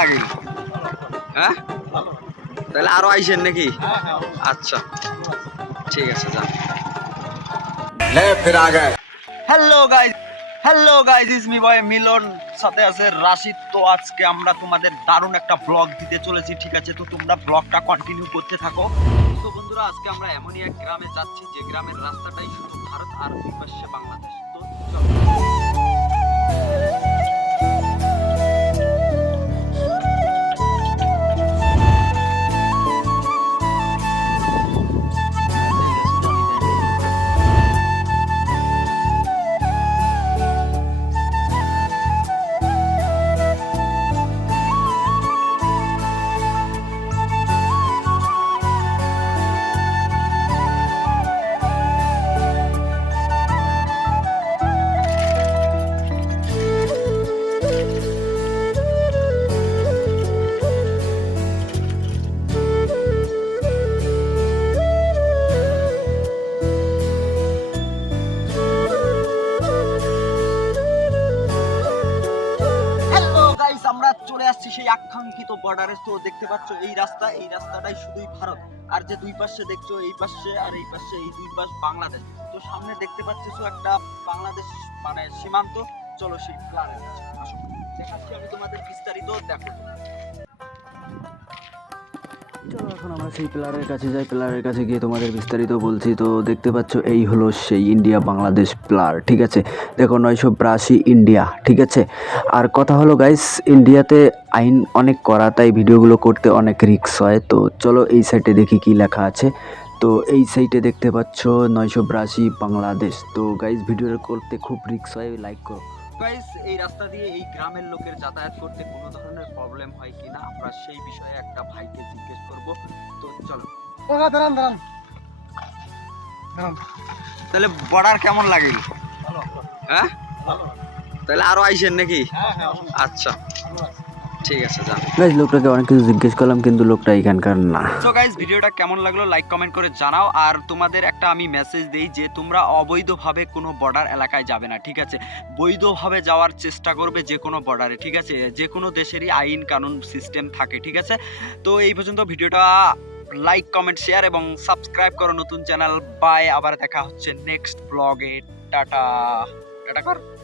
লাগিল? হ্যাঁ, তাহলে আরো আইসেন নাকি? আচ্ছা ঠিক আছে, যান। হ্যালো গাইজ, ইজ মি বয় মিলন, সাথে আছে রাশিদ। তো আজকে আমরা তোমাদের দারুণ একটা ব্লগ দিতে চলেছি, ঠিক আছে? তো তোমরা ব্লগটা কন্টিনিউ করতে থাকো। তো বন্ধুরা, আজকে আমরা এমনই এক গ্রামে যাচ্ছি যে গ্রামের রাস্তাটাই শুধু ভারত আর দুই পাশে বাংলাদেশ। তো চলো। আমরা চলে আসছি সেই আকাঙ্ক্ষিত বর্ডারে। তো দেখতে পাচ্ছ এই রাস্তাটাই শুধুই ভারত, আর যে দুই পাশে দেখছো, এই পাশে আর এই পাশে, এই দুই পাশ বাংলাদেশ। তো সামনে দেখতে পাচ্ছ একটা বাংলাদেশ মানে সীমান্ত। চলো সেই প্ল্যানে আসো, দেখাচ্ছি আমি তোমাদের বিস্তারিত, দেখো। চলো এখন আমরা সেই পিলারের কাছে যাই, পিলারের কাছে গিয়ে তোমাদের বিস্তারিত বলছি। তো দেখতে পাচ্ছ এই হলো সেই ইন্ডিয়া বাংলাদেশ পিলার, ঠিক আছে? দেখো 982 ইন্ডিয়া, ঠিক আছে? আর কথা হলো গাইস, ইন্ডিয়াতে আইন অনেক কড়া, তাই ভিডিওগুলো করতে অনেক রিস্ক হয়। তো চলো এই সাইডে দেখি কি লেখা আছে। তো এই সাইডে দেখতে পাচ্ছ 982 বাংলাদেশ। তো গাইস ভিডিওটা করতে খুব রিস্ক হয়, লাইক করো। গাইস, এই রাস্তা দিয়ে এই গ্রামের লোকের যাতায়াত করতে কোনো ধরনের প্রবলেম হয় কিনা আমরা সেই বিষয়ে একটা ভাইকে জিজ্ঞেস করব। তো চলো। দাঁড়ান। তাহলে বর্ডার কেমন লাগিল? হ্যাঁ, তাহলে আরো আইসেন নাকি? আচ্ছা ঠিক আছে, যান। গাইস লোকটাকে অনেক কিছু জিজ্ঞেস করলাম, কিন্তু লোকটা এখানকার না। সো গাইস, ভিডিওটা কেমন লাগলো লাইক কমেন্ট করে জানাও। আর তোমাদের একটা আমি মেসেজ দেই যে তোমরা অবৈধভাবে কোনো বর্ডার এলাকায় যাবে না, ঠিক আছে? বৈধভাবে যাওয়ার চেষ্টা করবে যে কোনো বর্ডারে, ঠিক আছে? যে কোনো দেশেরই আইন কানুন সিস্টেম থাকে, ঠিক আছে? তো এই পর্যন্ত ভিডিওটা লাইক কমেন্ট শেয়ার এবং সাবস্ক্রাইব করো নতুন চ্যানেল। বাই, আবার দেখা হচ্ছে নেক্সট ব্লগে। টাটা টাটা কর।